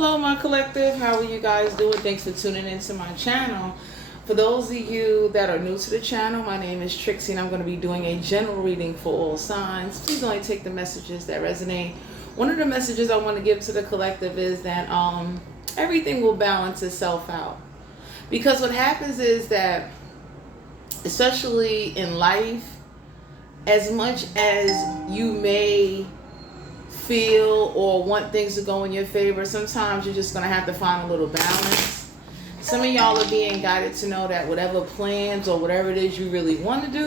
Hello my collective, how are you guys doing? Thanks for tuning into my channel. For those of you that are new to the channel, my name is Trixie and I'm going to be doing a general reading for all signs. Please only take the messages that resonate. One of the messages I want to give to the collective is that everything will balance itself out. Because what happens is that, especially in life, as much as you may feel or want things to go in your favor, sometimes you're just going to have to find a little balance. Some of y'all are being guided to know that whatever plans or whatever it is you really want to do,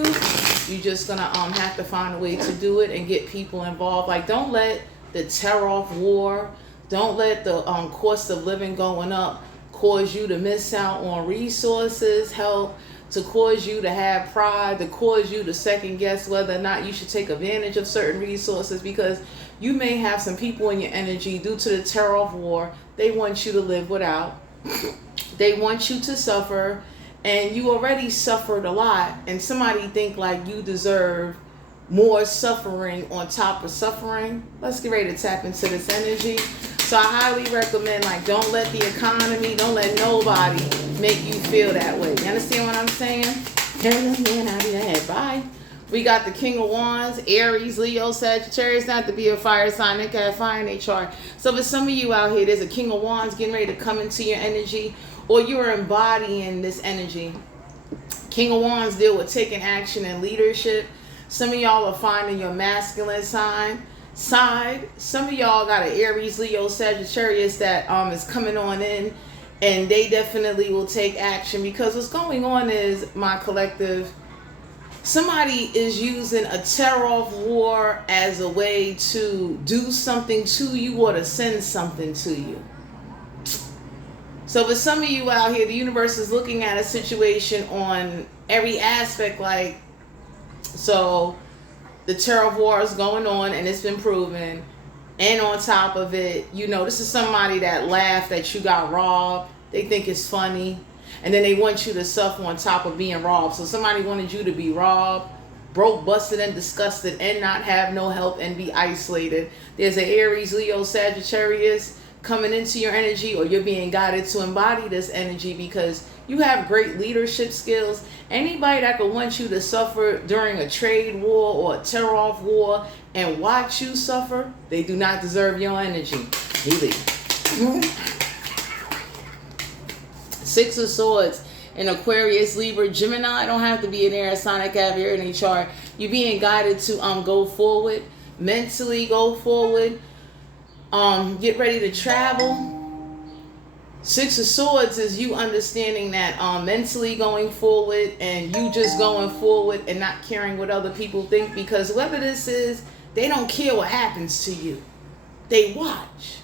you're just going to have to find a way to do it and get people involved. Like, don't let the tear-off war, don't let the cost of living going up cause you to miss out on resources, help, to cause you to have pride, to cause you to second guess whether or not you should take advantage of certain resources, because you may have some people in your energy due to the tear-off war. They want you to live without. They want you to suffer, and you already suffered a lot, and somebody think like you deserve more suffering on top of suffering. Let's get ready to tap into this energy. So I highly recommend, like, don't let the economy, don't let nobody make you feel that way. You understand what I'm saying? Man out of your head. Bye. We got the King of Wands, Aries, Leo, Sagittarius, not to be a fire sign. They got fire in their chart. So for some of you out here, there's a King of Wands getting ready to come into your energy, or you're embodying this energy. King of Wands deal with taking action and leadership. Some of y'all are finding your masculine side. Some of y'all got an Aries, Leo, Sagittarius that is coming on in, and they definitely will take action, because what's going on is, my collective, somebody is using a tear-off war as a way to do something to you or to send something to you. So for some of you out here, the universe is looking at a situation on every aspect, like, so the tear-off war is going on and it's been proven. And on top of it, you know, this is somebody that laughed that you got robbed. They think it's funny. And then they want you to suffer on top of being robbed. So somebody wanted you to be robbed, broke, busted, and disgusted, and not have no help and be isolated. There's an Aries, Leo, Sagittarius coming into your energy, or you're being guided to embody this energy because you have great leadership skills. Anybody that could want you to suffer during a trade war or a tear-off war and watch you suffer, they do not deserve your energy. Six of Swords in Aquarius, Libra, Gemini. Don't have to be an air sign. I have air in a chart. You're being guided to go forward, mentally go forward. Get ready to travel. Six of Swords is you understanding that mentally going forward, and you just going forward and not caring what other people think, because whoever this is, they don't care what happens to you. They watch.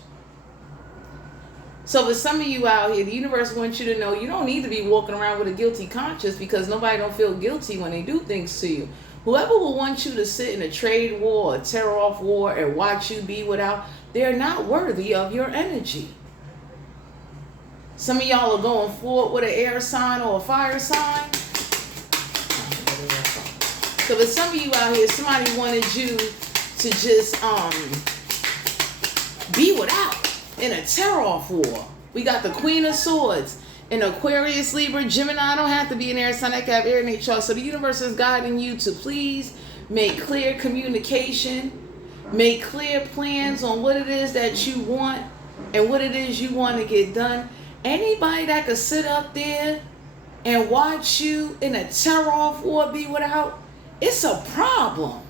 So for some of you out here, the universe wants you to know you don't need to be walking around with a guilty conscience, because nobody don't feel guilty when they do things to you. Whoever will want you to sit in a trade war, a tear-off war, and watch you be without, they're not worthy of your energy. Some of y'all are going forward with an air sign or a fire sign. So for some of you out here, somebody wanted you to just be without in a tear-off war. We got the Queen of Swords in Aquarius, Libra, Gemini. Don't have to be an air sign. That can have air in their chart. So the universe is guiding you to please make clear communication, make clear plans on what it is that you want and what it is you want to get done. Anybody that could sit up there and watch you in a tear-off war be without, it's a problem.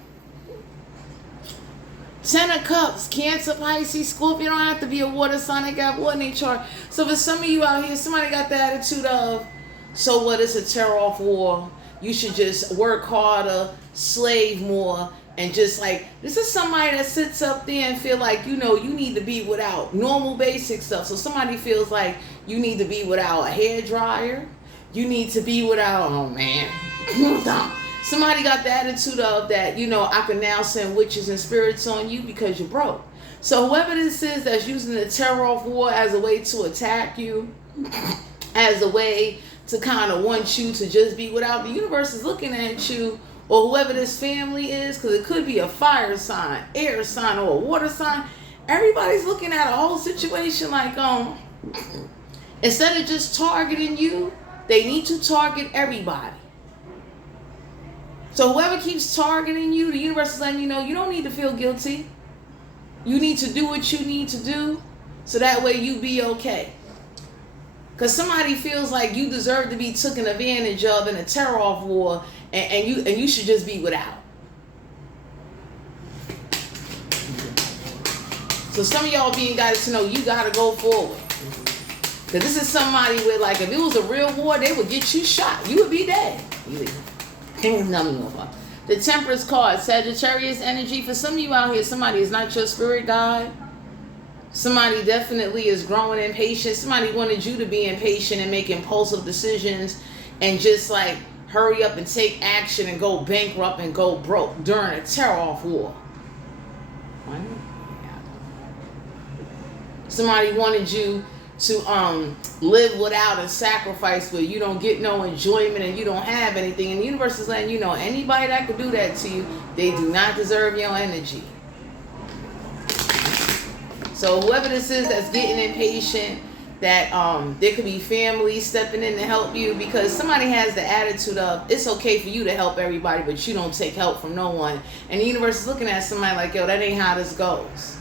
Ten of Cups, Cancer, Pisces, Scorpio. Don't have to be a water sign. They got water in their chart. So for some of you out here, somebody got the attitude of, so what, is a tear-off war? You should just work harder, slave more, and just like, this is somebody that sits up there and feel like, you know, you need to be without normal basic stuff. So somebody feels like you need to be without a hair dryer. You need to be without, oh man. Somebody got the attitude of that, you know, I can now send witches and spirits on you because you're broke. So whoever this is that's using the tear-off war as a way to attack you, as a way to kind of want you to just be without, the universe is looking at you, or whoever this family is, because it could be a fire sign, air sign, or a water sign. Everybody's looking at a whole situation like, instead of just targeting you, they need to target everybody. So whoever keeps targeting you, the universe is letting you know you don't need to feel guilty. You need to do what you need to do so that way you be okay. Because somebody feels like you deserve to be taken advantage of in a tear-off war, and you should just be without. So some of y'all being guided to know you got to go forward. Because this is somebody with, like, if it was a real war, they would get you shot. You would be dead. The Temperance card, Sagittarius energy. For some of you out here, somebody is not your spirit guide. Somebody definitely is growing impatient. Somebody wanted you to be impatient and make impulsive decisions and just like hurry up and take action and go bankrupt and go broke during a tear-off war. Somebody wanted you to live without and sacrifice where you don't get no enjoyment and you don't have anything. And the universe is letting you know anybody that could do that to you, they do not deserve your energy. So whoever this is that's getting impatient, that there could be family stepping in to help you, because somebody has the attitude of it's okay for you to help everybody, but you don't take help from no one. And the universe is looking at somebody like, yo, that ain't how this goes.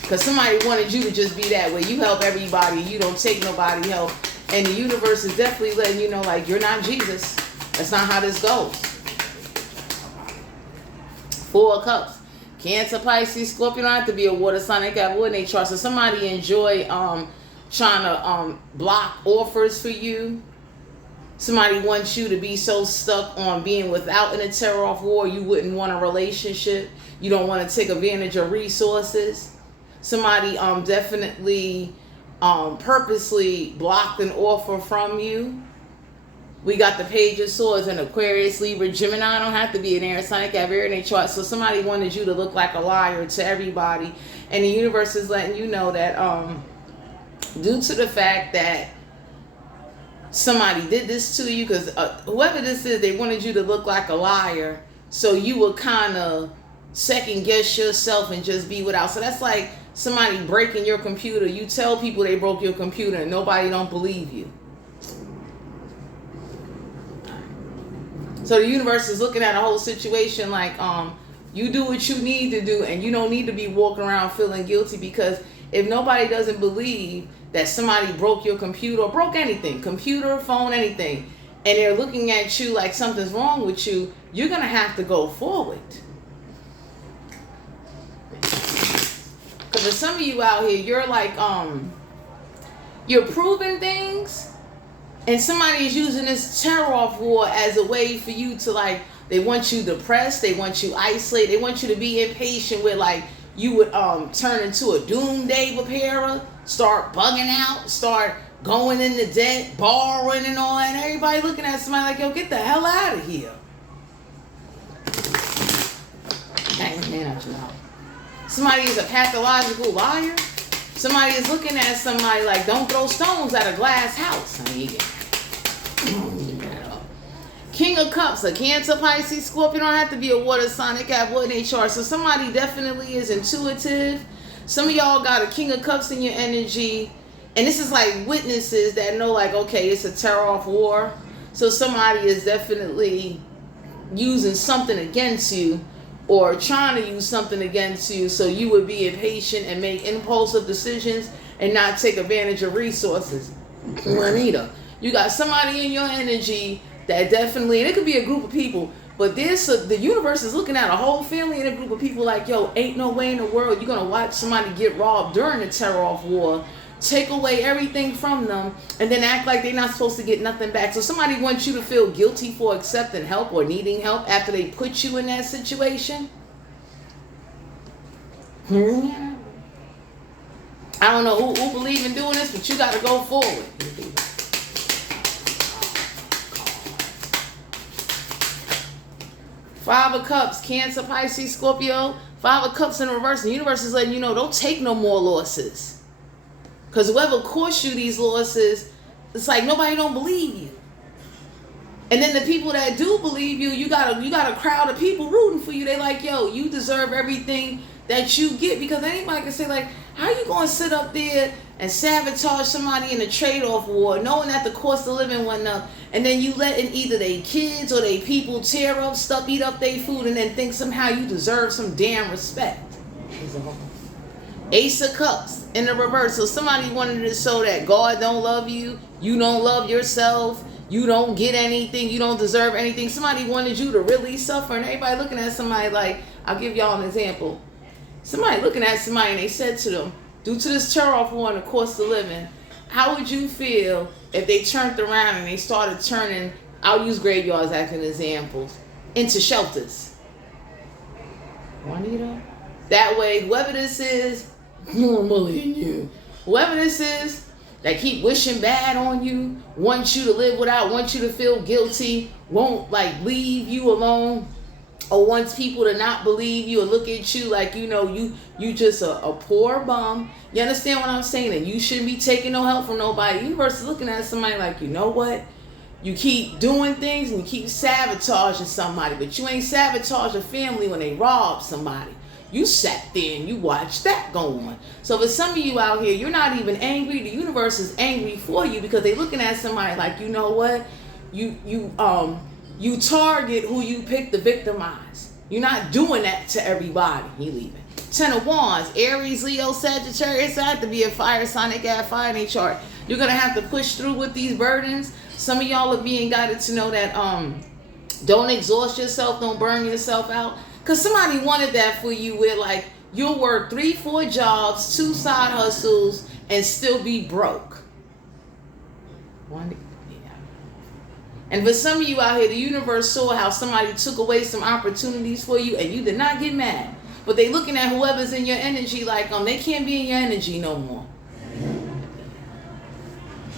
Because somebody wanted you to just be that way. You help everybody, you don't take nobody help. And the universe is definitely letting you know, like, you're not Jesus. That's not how this goes. 4 of Cups. Cancer, Pisces, Scorpio. Don't have to be a water sign. They got wood in their chart. So somebody enjoy trying to block offers for you. Somebody wants you to be so stuck on being without in a tear-off war, you wouldn't want a relationship. You don't want to take advantage of resources. Somebody definitely purposely blocked an offer from you. We got the Page of Swords and Aquarius, Libra, Gemini. Don't have to be an air sign. They got very in their chart. So somebody wanted you to look like a liar to everybody. And the universe is letting you know that due to the fact that somebody did this to you, because whoever this is, they wanted you to look like a liar, so you would kind of second guess yourself and just be without. So that's like somebody breaking your computer. You tell people they broke your computer and nobody don't believe you. So the universe is looking at a whole situation like you do what you need to do, and you don't need to be walking around feeling guilty, because if nobody doesn't believe that somebody broke your computer or broke anything, computer, phone, anything, and they're looking at you like something's wrong with you, you're going to have to go forward. Because for some of you out here, you're like, you're proving things, and somebody is using this tear-off war as a way for you to, like, they want you depressed, they want you isolated, they want you to be impatient with, like, you would turn into a doomsday preparer, start bugging out, start going into debt, borrowing and all that. And everybody looking at somebody like, yo, get the hell out of here. Somebody is a pathological liar. Somebody is looking at somebody like, don't throw stones at a glass house. King of Cups, a Cancer, Pisces, Scorpio. Don't have to be a water sign. They got wood in their chart. So somebody definitely is intuitive. Some of y'all got a King of Cups in your energy. And this is like witnesses that know, like, okay, it's a tear-off war. So somebody is definitely using something against you, or trying to use something against you, so you would be impatient and make impulsive decisions and not take advantage of resources. Juanita, you got somebody in your energy that definitely, and it could be a group of people, but the universe is looking at a whole family and a group of people like, yo, ain't no way in the world you're going to watch somebody get robbed during the tear-off war, take away everything from them, and then act like they're not supposed to get nothing back. So somebody wants you to feel guilty for accepting help or needing help after they put you in that situation. I don't know who believe in doing this, but you got to go forward. 5 of Cups, Cancer, Pisces, Scorpio. 5 of Cups in reverse. The universe is letting you know, don't take no more losses. Because whoever cost you these losses, it's like nobody don't believe you. And then the people that do believe you, you got a crowd of people rooting for you. They like, yo, you deserve everything that you get. Because anybody can say, like, how you going to sit up there and sabotage somebody in a trade-off war, knowing that the cost of living went up, and then you letting either they kids or they people tear up stuff, eat up their food, and then think somehow you deserve some damn respect. Ace of Cups in the reverse. So somebody wanted to show that God don't love you, you don't love yourself, you don't get anything, you don't deserve anything. Somebody wanted you to really suffer, and everybody looking at somebody like, I'll give y'all an example. Somebody looking at somebody and they said to them, due to this tear-off war and the cost of living, how would you feel if they turned around and they started turning, I'll use graveyards as an example, into shelters? Juanita? That way, whoever this is, normally in you, whoever this is that keep wishing bad on you, wants you to live without, wants you to feel guilty, won't like leave you alone, or wants people to not believe you or look at you like, you know, you just a poor bum. You understand what I'm saying? And you shouldn't be taking no help from nobody. The universe is looking at somebody like, you know what? You keep doing things and you keep sabotaging somebody, but you ain't sabotage a family when they rob somebody. You sat there and you watched that go on. So for some of you out here, you're not even angry. The universe is angry for you because they're looking at somebody like, you know what? You target who you pick to victimize. You're not doing that to everybody. You leaving. 10 of Wands, Aries, Leo, Sagittarius. I have to be a fire sign. They got fire in their chart. You're gonna have to push through with these burdens. Some of y'all are being guided to know that don't exhaust yourself, don't burn yourself out. Because somebody wanted that for you where like you'll work 3-4 jobs, 2 side hustles, and still be broke. And for some of you out here, the universe saw how somebody took away some opportunities for you and you did not get mad. But they looking at whoever's in your energy like they can't be in your energy no more.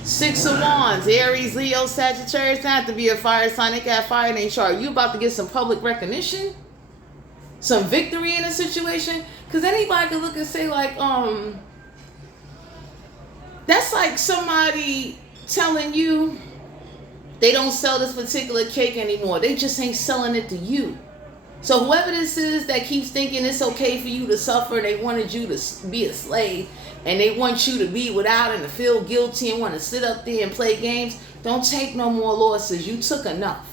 6 of Wands, Aries, Leo, Sagittarius. Not to be a fire sign. They got fire in their chart. You about to get some public recognition? Some victory in a situation? Because anybody can look and say like, that's like somebody telling you they don't sell this particular cake anymore. They just ain't selling it to you. So whoever this is that keeps thinking it's okay for you to suffer, they wanted you to be a slave, and they want you to be without and to feel guilty and want to sit up there and play games, don't take no more losses. You took enough.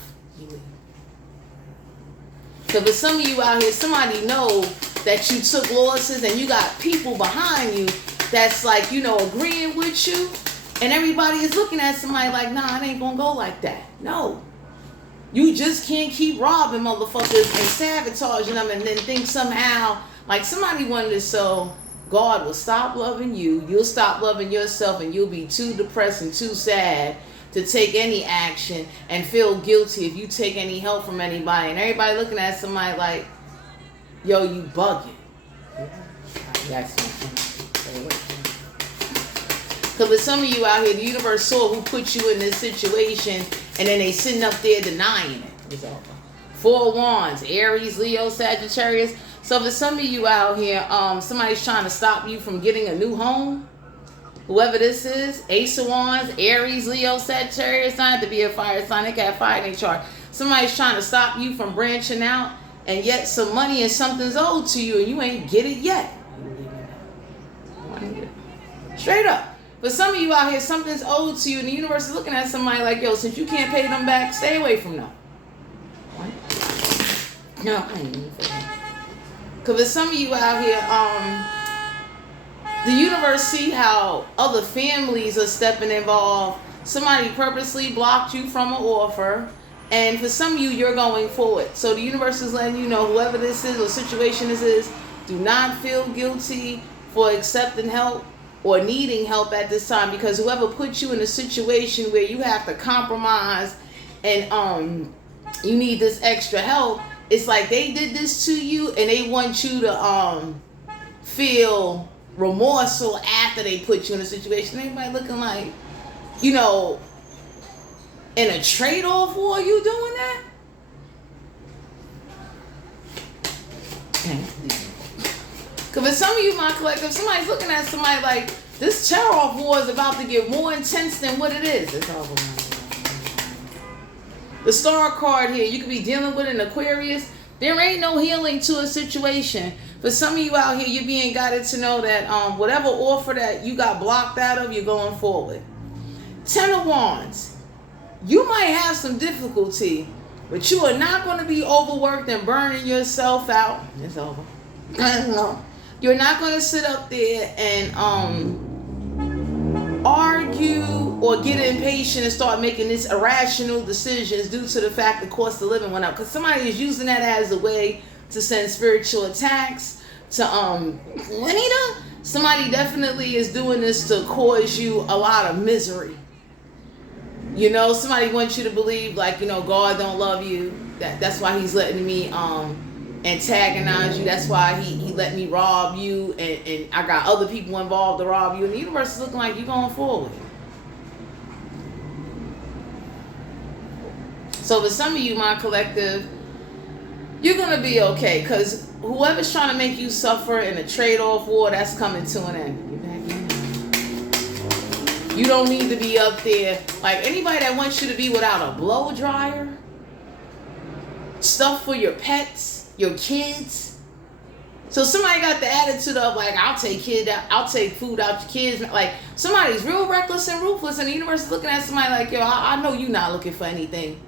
So for some of you out here, somebody know that you took losses and you got people behind you that's like, you know, agreeing with you. And everybody is looking at somebody like, nah, it ain't gonna go like that. No. You just can't keep robbing motherfuckers and sabotaging them and then think somehow, like somebody wanted to so God will stop loving you, you'll stop loving yourself, and you'll be too depressed and too sad to take any action and feel guilty if you take any help from anybody. And everybody looking at somebody like, yo, you bugging. Because with some of you out here, the universe saw who put you in this situation, and then they sitting up there denying it. 4 of Wands, Aries, Leo, Sagittarius. So for some of you out here, somebody's trying to stop you from getting a new home. Whoever this is, Ace of Wands, Aries, Leo, Sagittarius. Not to be a fire sign. They got fire in their chart. Somebody's trying to stop you from branching out, and yet some money and something's owed to you, and you ain't get it yet. Straight up. But some of you out here, something's owed to you, and the universe is looking at somebody like, yo, since you can't pay them back, stay away from them. No, I ain't even for that. Because with some of you out here, the universe see how other families are stepping involved. Somebody purposely blocked you from an offer. And for some of you, you're going forward. So the universe is letting you know, whoever this is or situation this is, do not feel guilty for accepting help or needing help at this time, because whoever put you in a situation where you have to compromise and you need this extra help, it's like they did this to you and they want you to feel remorseful after they put you in a situation. Everybody looking like, you know, in a trade-off war, you doing that? Because for some of you, my collective, somebody's looking at somebody like, this tear-off war is about to get more intense than what it is. It's all going on. The Star card here, you could be dealing with an Aquarius. There ain't no healing to a situation. For some of you out here, you're being guided to know that whatever offer that you got blocked out of, you're going forward. 10 of Wands. You might have some difficulty, but you are not going to be overworked and burning yourself out. It's over. You're not going to sit up there and argue or get impatient and start making these irrational decisions due to the fact the cost of living went up. Because somebody is using that as a way to send spiritual attacks to Juanita. Somebody definitely is doing this to cause you a lot of misery. You know, somebody wants you to believe like, you know, God don't love you. That's why he's letting me antagonize you. That's why he let me rob you, and I got other people involved to rob you, and the universe is looking like you're going forward. So for some of you, my collective, you're going to be okay, because whoever's trying to make you suffer in a trade-off war, that's coming to an end. You're back in. You don't need to be up there. Like anybody that wants you to be without a blow dryer, stuff for your pets, your kids. So somebody got the attitude of like, I'll take food out your kids. Like somebody's real reckless and ruthless, and the universe is looking at somebody like, yo, I know you're not looking for anything.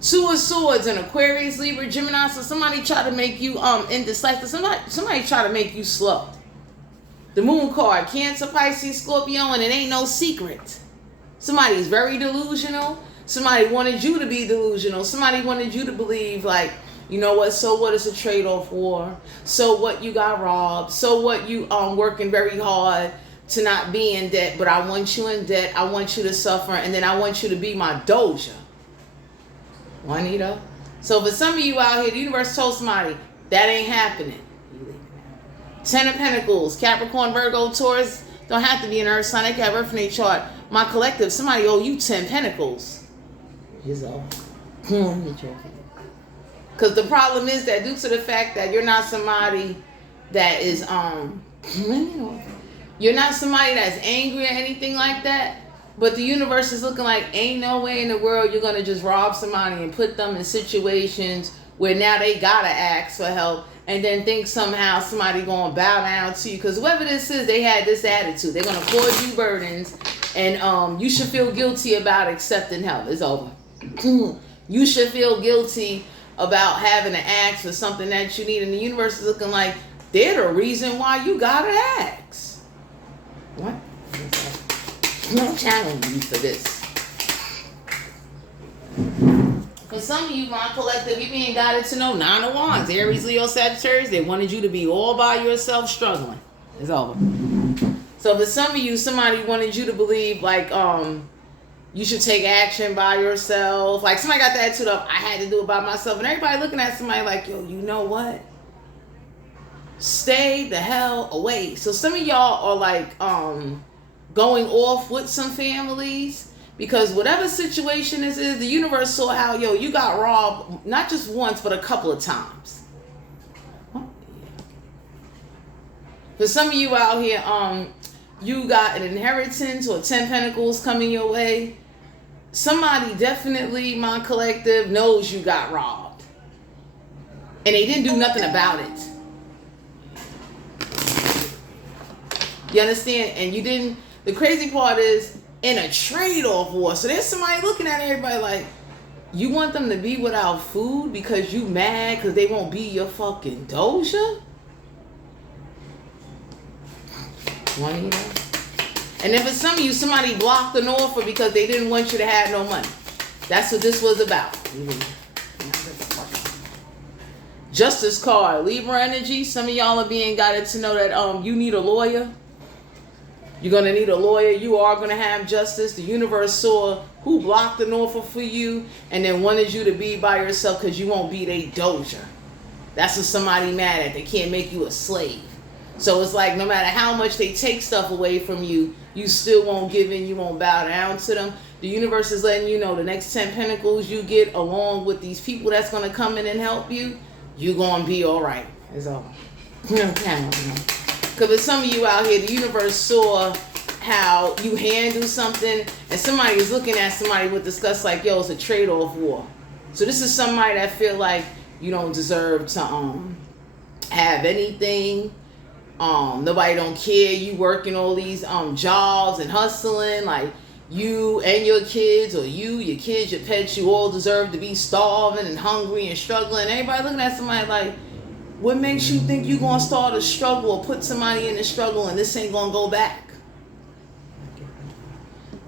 Two of Swords and Aquarius, Libra, Gemini. So somebody try to make you indecisive. Somebody try to make you slow. The Moon card, Cancer, Pisces, Scorpio, and it ain't no secret. Somebody's very delusional. Somebody wanted you to be delusional. Somebody wanted you to believe like, you know what, so what, it's a trade-off war. So what, you got robbed. So what, you working very hard to not be in debt, but I want you in debt. I want you to suffer, and then I want you to be my doja. Juanita. So for some of you out here, the universe told somebody, that ain't happening. 10 of Pentacles, Capricorn, Virgo, Taurus, don't have to be an earth sign. They can have earth in their chart. My collective, somebody owe you 10 Pentacles. Here's all. Because the problem is that due to the fact that you're not somebody that is, you're not somebody that's angry or anything like that, but the universe is looking like ain't no way in the world you're going to just rob somebody and put them in situations where now they got to ask for help and then think somehow somebody going to bow down to you. Because whoever this is, they had this attitude. They're going to cause you burdens, and you should feel guilty about accepting help. It's over. You should feel guilty about having to ask for something that you need, and the universe is looking like they're the reason why you got to ask. What? No challenge you for this. For some of you, my collective, you're being guided to know 9 of Wands, Aries, Leo, Sagittarius. They wanted you to be all by yourself struggling. It's over. So for some of you, somebody wanted you to believe like you should take action by yourself. Like somebody got the attitude of I had to do it by myself, and everybody looking at somebody like, yo, you know what? Stay the hell away. So some of y'all are like going off with some families. Because whatever situation this is, the universe saw how, yo, you got robbed, not just once, but a couple of times. For some of you out here, you got an inheritance or 10 Pentacles coming your way. Somebody definitely, my collective, knows you got robbed. And they didn't do nothing about it. You understand? And you didn't, the crazy part is, in a trade-off war. So there's somebody looking at everybody like, you want them to be without food because you mad because they won't be your fucking doja? Juanita? And then for some of you, somebody blocked an offer because they didn't want you to have no money. That's what this was about. Justice card, Libra energy. Some of y'all are being guided to know that you need a lawyer. You're going to need a lawyer. You are going to have justice. The universe saw who blocked an offer for you and then wanted you to be by yourself because you won't be their doja. That's what somebody mad at. They can't make you a slave. So it's like no matter how much they take stuff away from you, you still won't give in. You won't bow down to them. The universe is letting you know the next 10 Pentacles you get along with these people that's going to come in and help you, you're going to be all right. It's all. Because for some of you out here, the universe saw how you handle something, and somebody is looking at somebody with disgust like, yo, it's a trade-off war. So this is somebody that feel like you don't deserve to have anything. Nobody don't care. You working all these jobs and hustling, like you and your kids, or your kids, your pets, you all deserve to be starving and hungry and struggling. Everybody looking at somebody like, what makes you think you gonna start a struggle or put somebody in a struggle and this ain't gonna go back?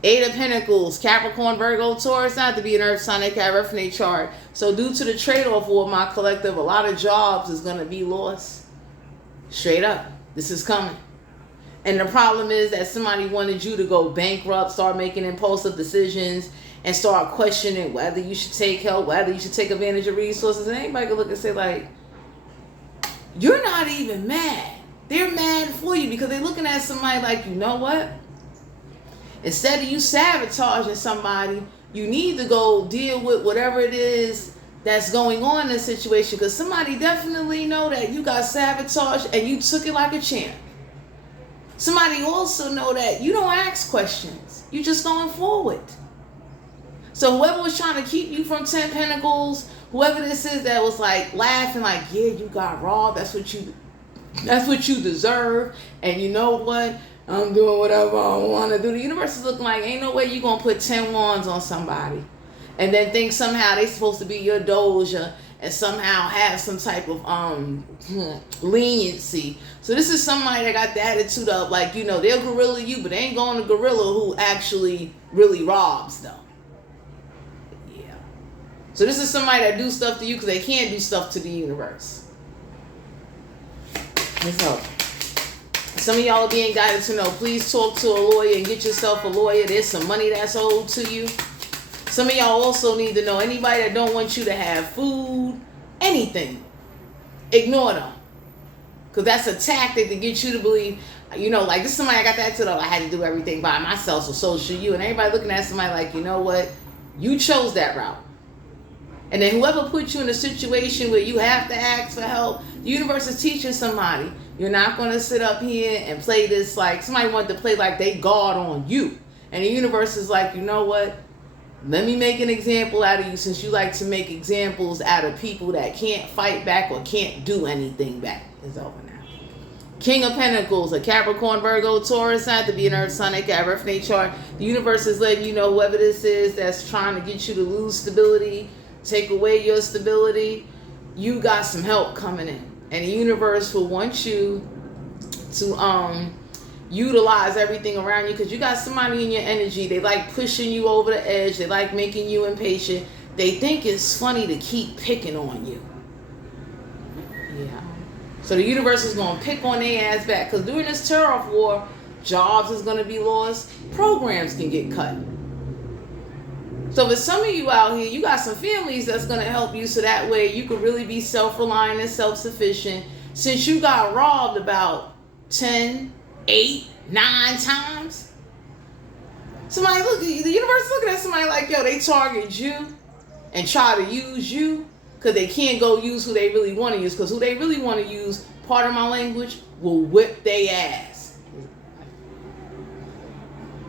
Eight of Pentacles, Capricorn, Virgo, Taurus, not to be an earth sign, they can have in chart. So due to the trade-off war, my collective, a lot of jobs is gonna be lost. Straight up, this is coming. And the problem is that somebody wanted you to go bankrupt, start making impulsive decisions, and start questioning whether you should take help, whether you should take advantage of resources. And anybody can look and say like, you're not even mad. They're mad for you because they're looking at somebody like, you know what? Instead of you sabotaging somebody, you need to go deal with whatever it is that's going on in this situation, because somebody definitely know that you got sabotaged and you took it like a champ. Somebody also know that you don't ask questions. You just going forward. So whoever was trying to keep you from 10 Pentacles, whoever this is that was like laughing like, yeah, you got robbed. That's what you deserve. And you know what? I'm doing whatever I want to do. The universe is looking like, ain't no way you going to put 10 wands on somebody and then think somehow they supposed to be your doja and somehow have some type of leniency. So this is somebody that got the attitude of like, you know, they'll gorilla you, but they ain't going to gorilla who actually really robs them. Yeah. So this is somebody that do stuff to you because they can't do stuff to the universe. Let's hope. Some of y'all are being guided to know, please talk to a lawyer and get yourself a lawyer. There's some money that's owed to you. Some of y'all also need to know, anybody that don't want you to have food, anything, ignore them. Because that's a tactic to get you to believe, you know, like this is somebody I got that to know, I had to do everything by myself, so should you. And everybody looking at somebody like, you know what, you chose that route. And then whoever put you in a situation where you have to ask for help, the universe is teaching somebody. You're not going to sit up here and play this like, somebody wanted to play like they God on you. And the universe is like, you know what? Let me make an example out of you, since you like to make examples out of people that can't fight back or can't do anything back. It's over now. King of Pentacles, a Capricorn, Virgo, Taurus, not to be an earth sign, they can have in chart. The universe is letting you know, whoever this is that's trying to get you to lose stability, take away your stability, you got some help coming in. And the universe will want you to utilize everything around you, because you got somebody in your energy. They like pushing you over the edge. They like making you impatient. They think it's funny to keep picking on you. Yeah. So the universe is going to pick on their ass back, because during this tariff war, jobs is going to be lost. Programs can get cut. So for some of you out here, you got some families that's going to help you, so that way you can really be self-reliant and self-sufficient. Since you got robbed about 10, 8, 9 times, somebody the universe is looking at somebody like, yo, they target you and try to use you because they can't go use who they really want to use, because who they really want to use, part of my language, will whip their ass.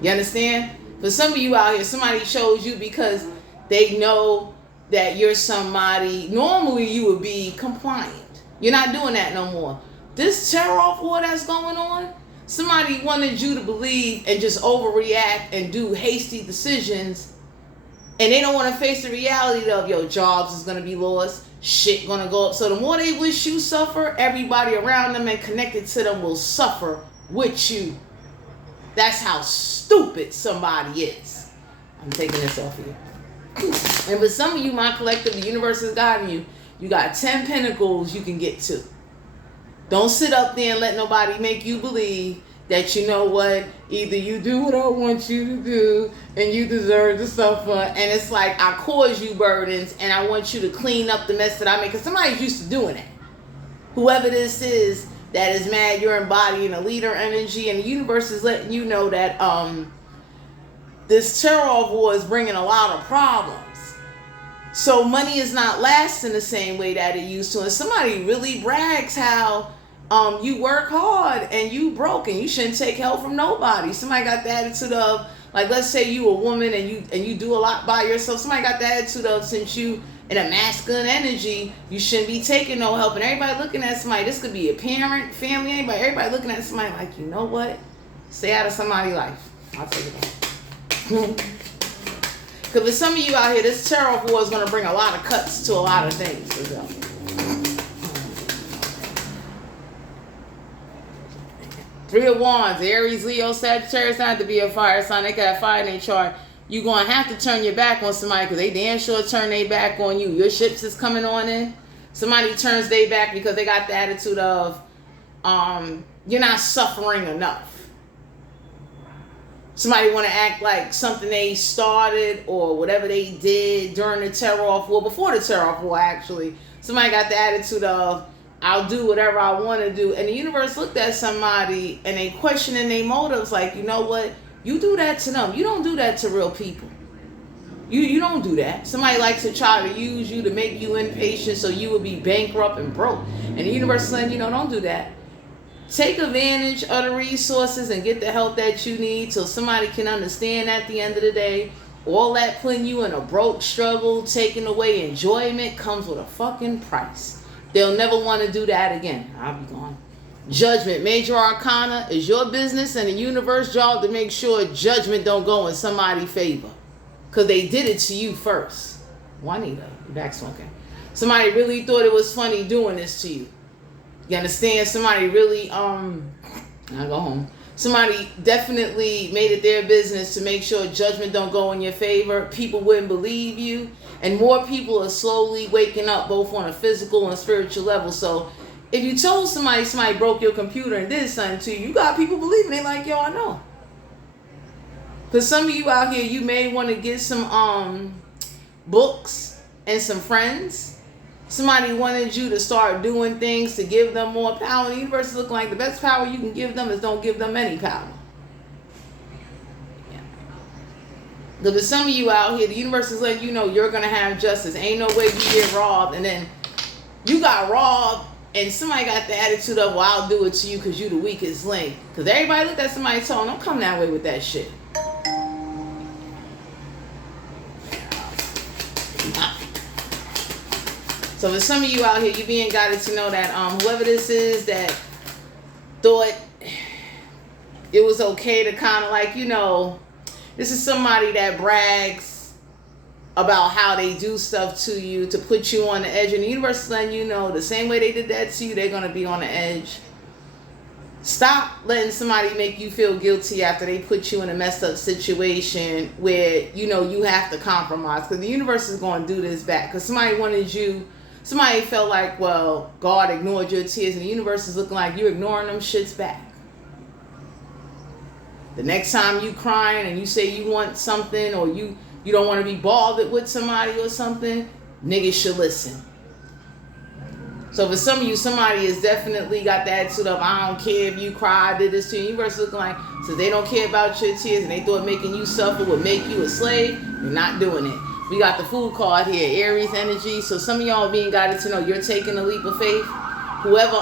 You understand? For some of you out here, somebody chose you because they know that you're somebody, normally you would be compliant. You're not doing that no more. This terror war that's going on, somebody wanted you to believe and just overreact and do hasty decisions, and they don't want to face the reality of, yo, jobs is going to be lost, shit going to go up. So the more they wish you suffer, everybody around them and connected to them will suffer with you. That's how stupid somebody is. I'm taking this off of you. And for some of you, my collective, the universe is guiding you. You got 10 pentacles you can get to. Don't sit up there and let nobody make you believe that, you know what, either you do what I want you to do and you deserve to suffer. And it's like, I cause you burdens and I want you to clean up the mess that I make. Because somebody's used to doing it. Whoever this is that is mad you're embodying a leader energy, and the universe is letting you know that this terror war is bringing a lot of problems. So money is not lasting the same way that it used to. And somebody really brags how You work hard and you broke and you shouldn't take help from nobody. Somebody got the attitude of, like, let's say you a woman and you do a lot by yourself. Somebody got the attitude of, since you in a masculine energy, you shouldn't be taking no help. And everybody looking at somebody, this could be a parent, family, anybody, everybody looking at somebody like, you know what? Stay out of somebody's life. I'll take it off. Because for some of you out here, this tarot war is going to bring a lot of cuts to a lot of things. Three of Wands, Aries, Leo, Sagittarius, not to be a fire sign. They got fire in their chart. You're going to have to turn your back on somebody because they damn sure turn their back on you. Your ships is coming on in. Somebody turns their back because they got the attitude of, you're not suffering enough. Somebody want to act like something they started or whatever they did during the terror war, before the terror war actually. Somebody got the attitude of, I'll do whatever I want to do. And the universe looked at somebody and they questioning their motives like, you know what? You do that to them. You don't do that to real people. You don't do that. Somebody likes to try to use you to make you impatient so you will be bankrupt and broke. And the universe is saying, don't do that. Take advantage of the resources and get the help that you need so somebody can understand at the end of the day, all that putting you in a broke struggle, taking away enjoyment comes with a fucking price. They'll never want to do that again. I'll be gone. Judgment, major arcana is your business and the universe job to make sure judgment don't go in somebody's favor. Because they did it to you first. Juanita, you back smoking. Somebody really thought it was funny doing this to you. You understand? Somebody really, I'll go home. Somebody definitely made it their business to make sure judgment don't go in your favor. People wouldn't believe you. And more people are slowly waking up both on a physical and spiritual level. So if you told somebody broke your computer and did something to you, you got people believing. They like, yo, I know. Because some of you out here, you may want to get some books and some friends. Somebody wanted you to start doing things to give them more power. The universe is looking like the best power you can give them is don't give them any power. Because for some of you out here, the universe is letting you know you're going to have justice. Ain't no way you get robbed. And then you got robbed and somebody got the attitude of, well, I'll do it to you because you the weakest link. Because everybody looked at somebody and told them, don't come that way with that shit. So for some of you out here, you being guided to know that whoever this is that thought it was okay to kind of like, this is somebody that brags about how they do stuff to you to put you on the edge. And the universe is letting you know the same way they did that to you, they're going to be on the edge. Stop letting somebody make you feel guilty after they put you in a messed up situation where, you have to compromise. Because the universe is going to do this back. Because somebody felt like, well, God ignored your tears. And the universe is looking like you're ignoring them shits back. The next time you crying and you say you want something or you don't want to be bothered with somebody or something, niggas should listen. So for some of you, somebody has definitely got the attitude of, I don't care if you cry, I did this to you. The universe is looking like, since they don't care about your tears and they thought making you suffer would make you a slave, you're not doing it. We got the Fool card here, Aries energy. So some of y'all being guided to know you're taking a leap of faith. Whoever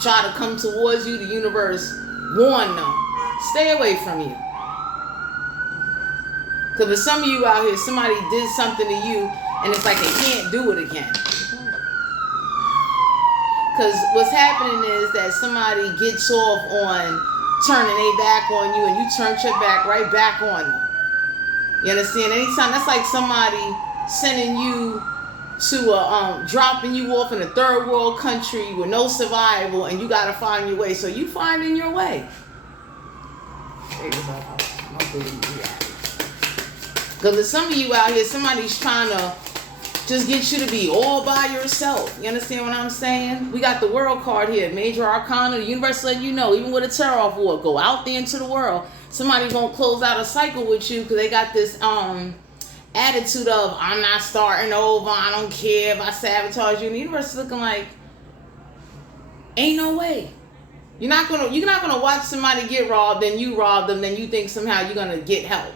try to come towards you, the universe warn them. Stay away from you. Because for some of you out here, somebody did something to you and it's like they can't do it again. Because what's happening is that somebody gets off on turning their back on you and you turn your back right back on them. You understand? Anytime, that's like somebody sending you to dropping you off in a third world country with no survival and you got to find your way. So you finding your way. Because for some of you out here, somebody's trying to just get you to be all by yourself. You understand what I'm saying? We got the World card here, Major Arcana. The universe letting you know, even with a tear-off war, go out there into the world. Somebody won't close out a cycle with you because they got this attitude of, I'm not starting over. I don't care if I sabotage you. And the universe is looking like, ain't no way. You're not gonna watch somebody get robbed, then you rob them, then you think somehow you're gonna get help.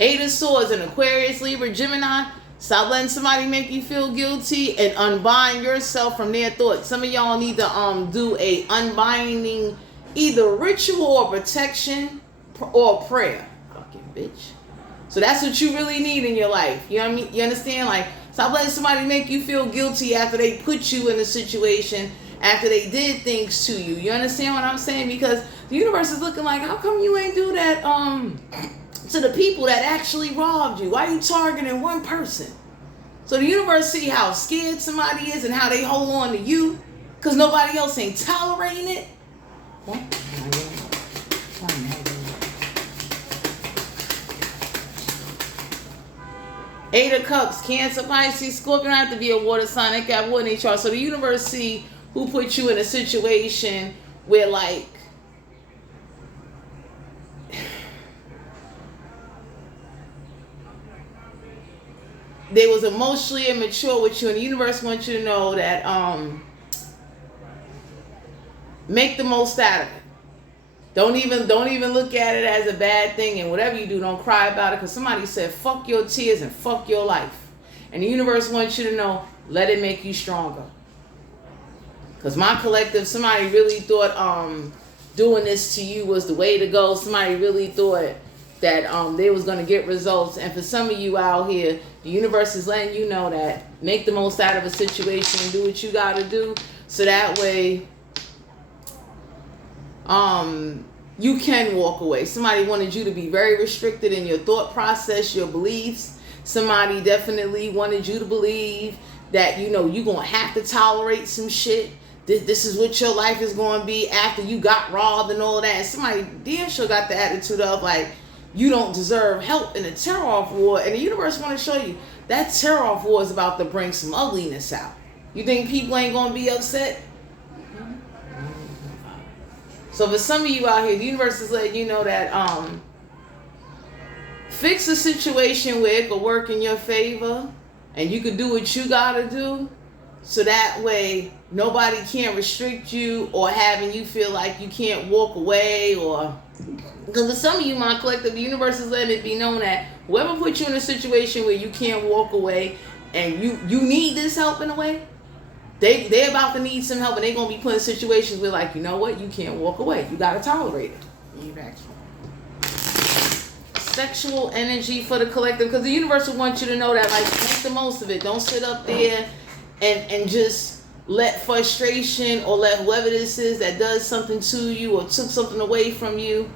Eight of Swords and Aquarius, Libra, Gemini. Stop letting somebody make you feel guilty and unbind yourself from their thoughts. Some of y'all need to do a unbinding, either ritual or protection or prayer. Fucking bitch. So that's what you really need in your life. You know what I mean? You understand? Like, stop letting somebody make you feel guilty after they put you in a situation, after they did things to you. You understand what I'm saying? Because the universe is looking like, how come you ain't do that to the people that actually robbed you? Why are you targeting one person? So the universe see how scared somebody is and how they hold on to you because nobody else ain't tolerating it. What? Eight of Cups, Cancer, Pisces, Scorpio. Don't have to be a water sign. They got water in their chart. So the universe see who put you in a situation where, like, they was emotionally immature with you, and the universe wants you to know that make the most out of it. Don't even look at it as a bad thing, and whatever you do, don't cry about it, because somebody said fuck your tears and fuck your life. And the universe wants you to know, let it make you stronger. Because my collective, somebody really thought doing this to you was the way to go. Somebody really thought that they was going to get results. And for some of you out here, the universe is letting you know that make the most out of a situation and do what you got to do. So that way you can walk away. Somebody wanted you to be very restricted in your thought process, your beliefs. Somebody definitely wanted you to believe that, you know, you're going to have to tolerate some shit. This is what your life is going to be after you got robbed and all that. And somebody damn sure got the attitude of, like, you don't deserve help in a tear-off war. And the universe want to show you that tear-off war is about to bring some ugliness out. You think people ain't going to be upset? So for some of you out here, the universe is letting you know that fix a situation where it could work in your favor and you could do what you got to do. So that way nobody can restrict you or having you feel like you can't walk away. Or because for some of you, my collective, the universe is letting it be known that whoever put you in a situation where you can't walk away and you need this help in a way, they're about to need some help, and they're going to be put in situations where, like, you know what, you can't walk away. You got to tolerate it. Sexual energy for the collective, because the universe will want you to know that, like, make the most of it. Don't sit up there and just let frustration or let whoever this is that does something to you or took something away from you,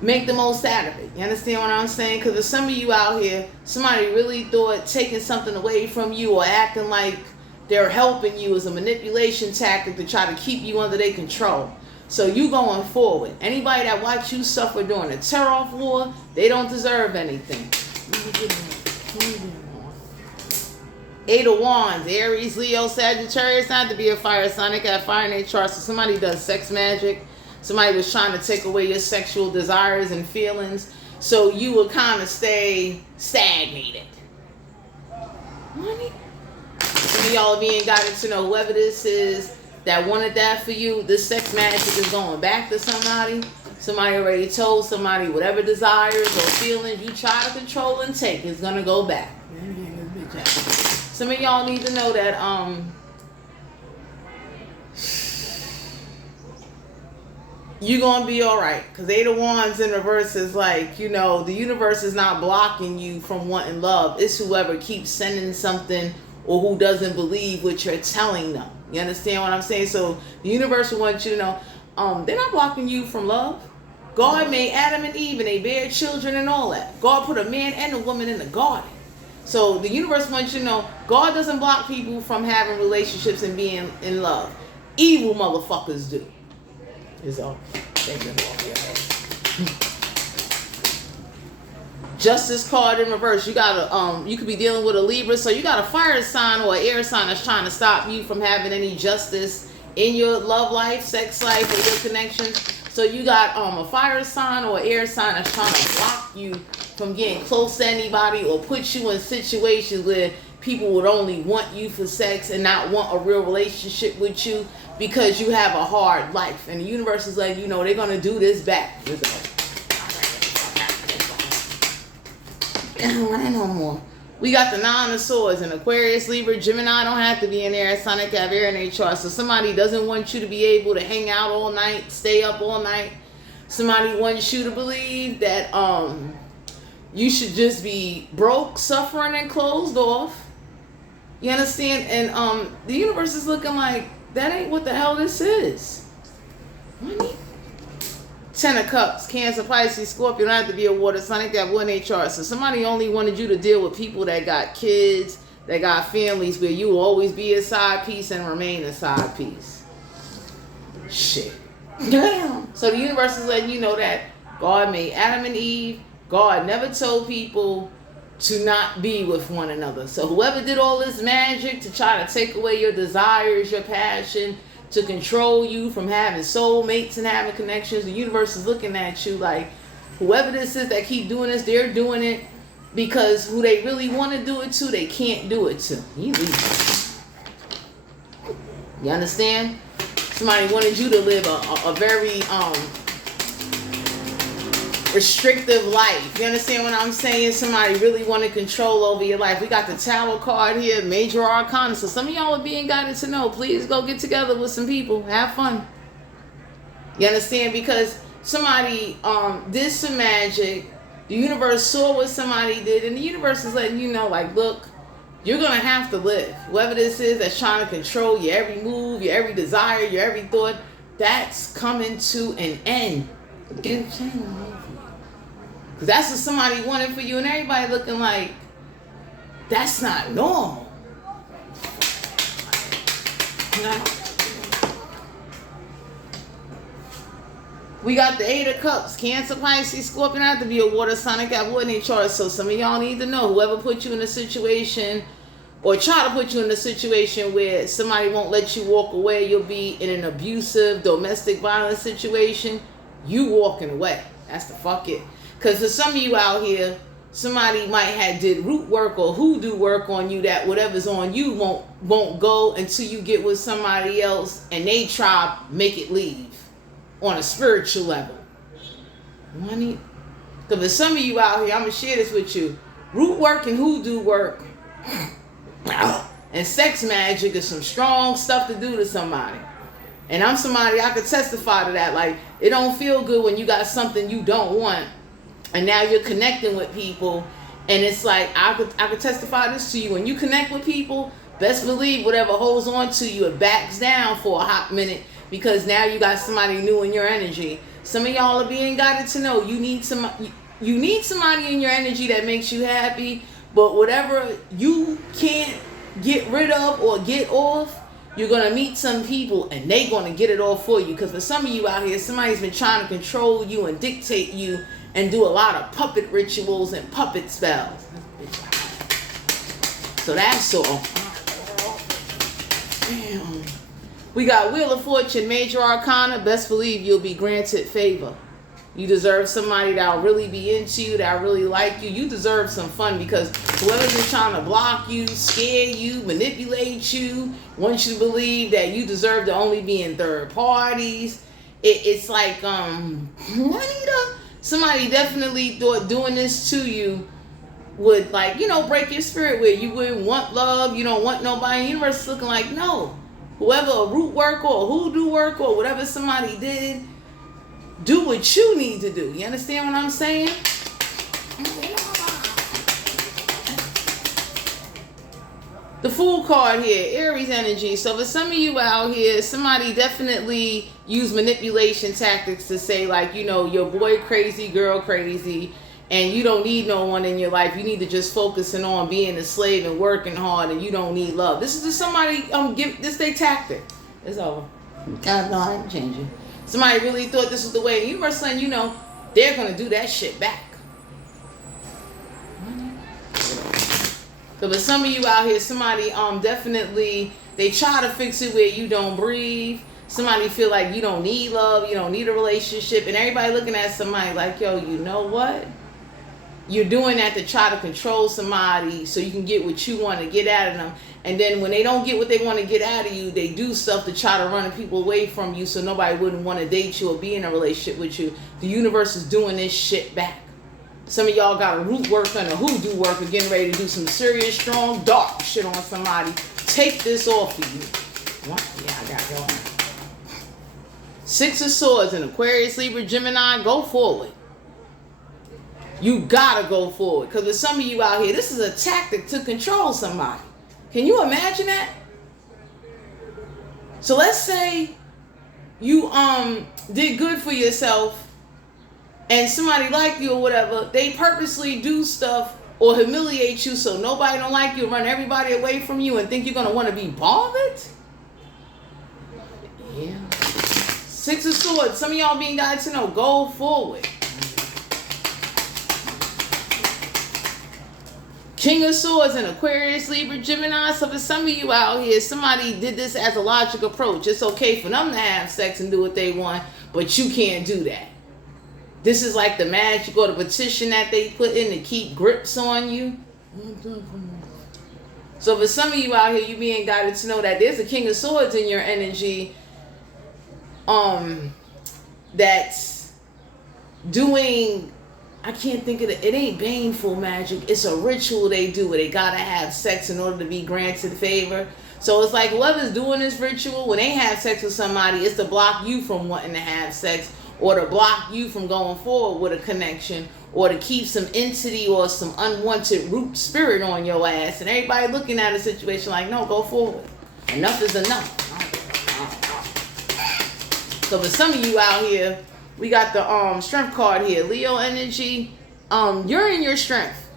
make the most out of it. You understand what I'm saying? Because there's some of you out here, somebody really thought taking something away from you or acting like they're helping you is a manipulation tactic to try to keep you under their control. So you going forward. Anybody that watched you suffer during a tear-off war, they don't deserve anything. Eight of Wands, Aries, Leo, Sagittarius, not to be a fire sign. They got fire in their chart. So somebody does sex magic. Somebody was trying to take away your sexual desires and feelings. So you will kind of stay stagnated. Money? Some of y'all being guided to know whoever this is that wanted that for you, this sex magic is going back to somebody. Somebody already told somebody whatever desires or feelings you try to control and take is going to go back. Some of y'all need to know that you're going to be all right. Because Eight of Wands in reverse is like, you know, the universe is not blocking you from wanting love. It's whoever keeps sending something or who doesn't believe what you're telling them. You understand what I'm saying? So the universe will want you to know, they're not blocking you from love. God made Adam and Eve and they bear children and all that. God put a man and a woman in the garden. So the universe wants you to know, God doesn't block people from having relationships and being in love. Evil motherfuckers do. Is all. Justice card in reverse. You gotta you could be dealing with a Libra, so you got a fire sign or an air sign that's trying to stop you from having any justice in your love life, sex life, or your connections. So you got a fire sign or an air sign that's trying to block you from getting close to anybody or put you in situations where people would only want you for sex and not want a real relationship with you because you have a hard life. And the universe is letting you know they're gonna do this back. I don't want no more. We got the Nine of Swords and Aquarius, Libra, Gemini don't have to be in there. Sonic have air in their chart. So somebody doesn't want you to be able to hang out all night, stay up all night. Somebody wants you to believe that you should just be broke, suffering, and closed off. You understand? And the universe is looking like, that ain't what the hell this is. Money. 10 of Cups, Cancer, Pisces, Scorpio. Don't have to be a water sign. They got one in chart. So somebody only wanted you to deal with people that got kids, that got families, where you will always be a side piece and remain a side piece. Shit. Damn. So the universe is letting you know that God made Adam and Eve. God never told people to not be with one another. So whoever did all this magic to try to take away your desires, your passion, to control you from having soulmates and having connections, the universe is looking at you like, whoever this is that keep doing this, they're doing it because who they really want to do it to, they can't do it to. You understand? Somebody wanted you to live a very restrictive life. You understand what I'm saying? Somebody really wanted control over your life. We got the Tower card here, Major Arcana. So some of y'all are being guided to know, please go get together with some people. Have fun. You understand? Because somebody did some magic. The universe saw what somebody did. And the universe is letting you know, like, look, you're going to have to live. Whoever this is that's trying to control your every move, your every desire, your every thought, that's coming to an end. Because that's what somebody wanted for you, and everybody looking like, that's not normal. No. We got the 8 of Cups, Cancer, Pisces, Scorpio. Not to be a water sign. I got wood in their chart. So some of y'all need to know, whoever put you in a situation or try to put you in a situation where somebody won't let you walk away, you'll be in an abusive, domestic violence situation, you walking away. That's the fuck it. Because for some of you out here, somebody might have did root work or hoodoo work on you, that whatever's on you won't go until you get with somebody else and they try to make it leave on a spiritual level. Money. Because for some of you out here, I'm going to share this with you. Root work and hoodoo work and sex magic is some strong stuff to do to somebody. And I'm somebody, I could testify to that. Like, it don't feel good when you got something you don't want. And now you're connecting with people, and it's like, I could testify this to you. When you connect with people, best believe whatever holds on to you, it backs down for a hot minute, because now you got somebody new in your energy. Some of y'all are being guided to know you need somebody in your energy that makes you happy, but whatever you can't get rid of or get off, you're going to meet some people and they're going to get it all for you. Because for some of you out here, somebody's been trying to control you and dictate you and do a lot of puppet rituals and puppet spells. So that's all. Damn. We got Wheel of Fortune, Major Arcana. Best believe you'll be granted favor. You deserve somebody that'll really be into you, that'll really like you. You deserve some fun, because whoever's been trying to block you, scare you, manipulate you, wants you to believe that you deserve to only be in third parties. It's like, somebody definitely thought doing this to you would, like, break your spirit, where you wouldn't want love, you don't want nobody. The universe is looking like, no. Whoever a root work or a hoodoo work or whatever somebody did, do what you need to do. You understand what I'm saying? The Fool card here, Aries energy. So for some of you out here, somebody definitely used manipulation tactics to say, like, your boy crazy, girl crazy, and you don't need no one in your life. You need to just focusing on being a slave and working hard, and you don't need love. This is just somebody, this their tactic. It's over. God, no, I ain't changing. Somebody really thought this was the way. The universe saying, they're going to do that shit back. So for some of you out here, somebody definitely, they try to fix it where you don't breathe. Somebody feel like you don't need love, you don't need a relationship, and everybody looking at somebody like, yo, you know what? You're doing that to try to control somebody so you can get what you want to get out of them. And then when they don't get what they want to get out of you, they do stuff to try to run people away from you so nobody wouldn't want to date you or be in a relationship with you. The universe is doing this shit back. Some of y'all got a root work and a hoodoo work and getting ready to do some serious, strong, dark shit on somebody. Take this off of you. What? Yeah, I got y'all. Six of Swords in Aquarius, Libra, Gemini. Go forward. You gotta go forward. Because with some of you out here, this is a tactic to control somebody. Can you imagine that? So let's say you did good for yourself and somebody liked you or whatever. They purposely do stuff or humiliate you so nobody don't like you, run everybody away from you and think you're gonna want to be bothered. Yeah. Six of Swords. Some of y'all being guided to know, go forward. King of Swords in Aquarius, Libra, Gemini. So for some of you out here, somebody did this as a logical approach. It's okay for them to have sex and do what they want, but you can't do that. This is like the magic or the petition that they put in to keep grips on you. So for some of you out here, you being guided to know that there's a King of Swords in your energy that's doing, I can't think of it. It ain't baneful magic. It's a ritual they do where they gotta have sex in order to be granted favor. So it's like whoever's doing this ritual, when they have sex with somebody, it's to block you from wanting to have sex or to block you from going forward with a connection or to keep some entity or some unwanted root spirit on your ass. And everybody looking at a situation like, no, go forward. Enough is enough. So for some of you out here, we got the strength card here. Leo energy. You're in your strength.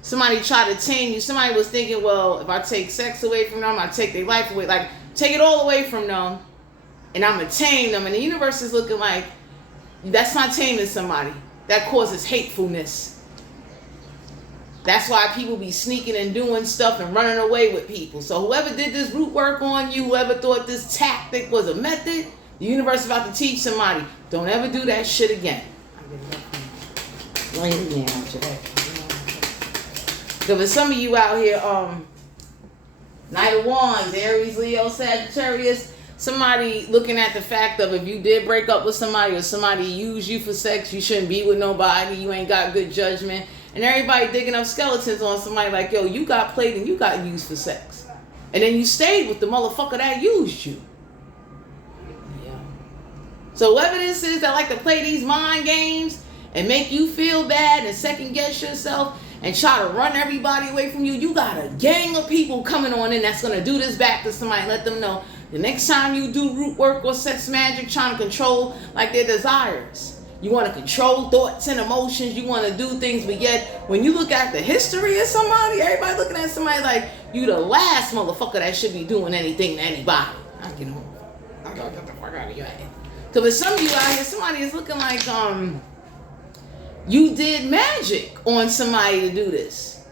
Somebody tried to tame you. Somebody was thinking, well, if I take sex away from them, I take their life away. Like, take it all away from them, and I'm going to tame them. And the universe is looking like, that's not taming somebody. That causes hatefulness. That's why people be sneaking and doing stuff and running away with people. So whoever did this root work on you, whoever thought this tactic was a method, the universe is about to teach somebody, don't ever do that shit again. So for some of you out here, Knight of Wands, Aries, Leo, Sagittarius, somebody looking at the fact of if you did break up with somebody or somebody used you for sex, you shouldn't be with nobody, you ain't got good judgment. And everybody digging up skeletons on somebody like, yo, you got played and you got used for sex. And then you stayed with the motherfucker that used you. So whoever this is that like to play these mind games and make you feel bad and second guess yourself and try to run everybody away from you, you got a gang of people coming on in that's going to do this back to somebody and let them know the next time you do root work or sex magic trying to control like their desires. You want to control thoughts and emotions. You want to do things, but yet when you look at the history of somebody, everybody looking at somebody like you the last motherfucker that should be doing anything to anybody. I get the fuck out of your head. So for some of you out here, somebody is looking like you did magic on somebody to do this.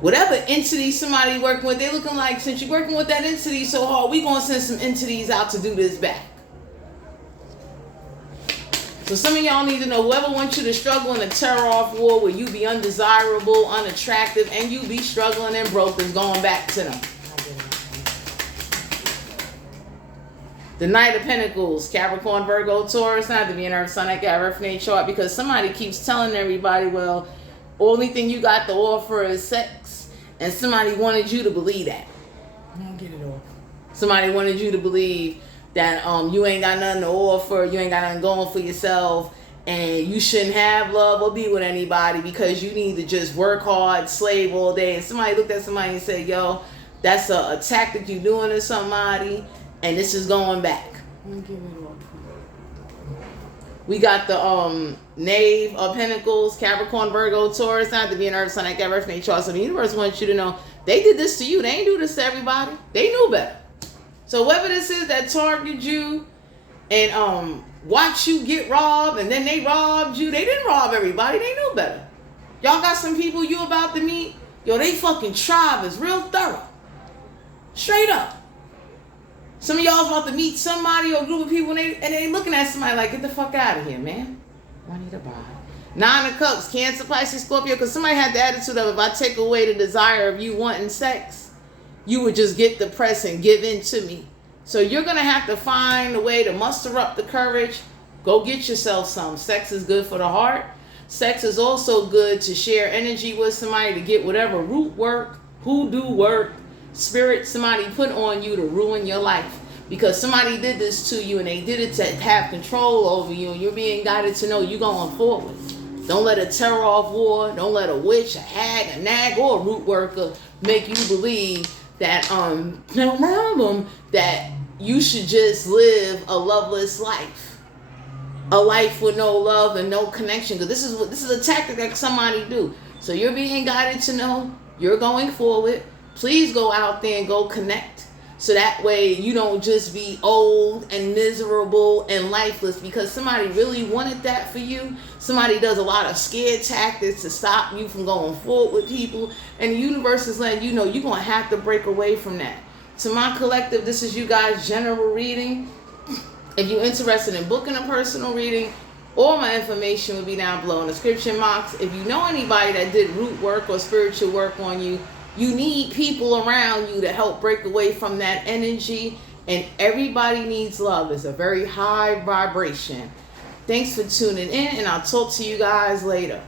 Whatever entity somebody working with, they're looking like, since you're working with that entity so hard, we gonna send some entities out to do this back. So some of y'all need to know, whoever wants you to struggle in a terror-off war where you be undesirable, unattractive, and you be struggling and broke is going back to them. The Knight of Pentacles, Capricorn, Virgo, Taurus, not to be an Earth sign, I got Earth name chart because somebody keeps telling everybody, well, only thing you got to offer is sex. And somebody wanted you to believe that. I don't get it all. Somebody wanted you to believe that you ain't got nothing to offer, you ain't got nothing going for yourself, and you shouldn't have love or be with anybody because you need to just work hard, slave all day. And somebody looked at somebody and said, yo, that's a tactic you doing to somebody. And this is going back. We got the Knave of Pentacles, Capricorn, Virgo, Taurus, not to be an Earth sign, I got Earth name chart. So the universe wants you to know they did this to you. They ain't do this to everybody. They knew better. So whoever this is that targeted you and watched you get robbed and then they robbed you, they didn't rob everybody. They knew better. Y'all got some people you about to meet. Yo, they fucking tribe is real thorough. Straight up. Some of y'all about to meet somebody or a group of people and they looking at somebody like, get the fuck out of here, man. I need a buy. Nine of Cups, Cancer, Pisces, Scorpio, because somebody had the attitude of if I take away the desire of you wanting sex, you would just get depressed and give in to me. So you're going to have to find a way to muster up the courage. Go get yourself some. Sex is good for the heart. Sex is also good to share energy with somebody, to get whatever root work, hoodoo work, spirit somebody put on you to ruin your life. Because somebody did this to you and they did it to have control over you, and you're being guided to know you're going forward. Don't let a terror off war, don't let a witch, a hag, a nag, or a root worker make you believe that that you should just live a loveless life. A life with no love and no connection. Because this is a tactic that somebody do. So you're being guided to know you're going forward. Please go out there and go connect. So that way you don't just be old and miserable and lifeless, because somebody really wanted that for you. Somebody does a lot of scared tactics to stop you from going forward with people. And the universe is letting you know you're going to have to break away from that. To my collective, this is you guys' general reading. If you're interested in booking a personal reading, all my information will be down below in the description box. If you know anybody that did root work or spiritual work on you, you need people around you to help break away from that energy. And everybody needs love. It's a very high vibration. Thanks for tuning in, and I'll talk to you guys later.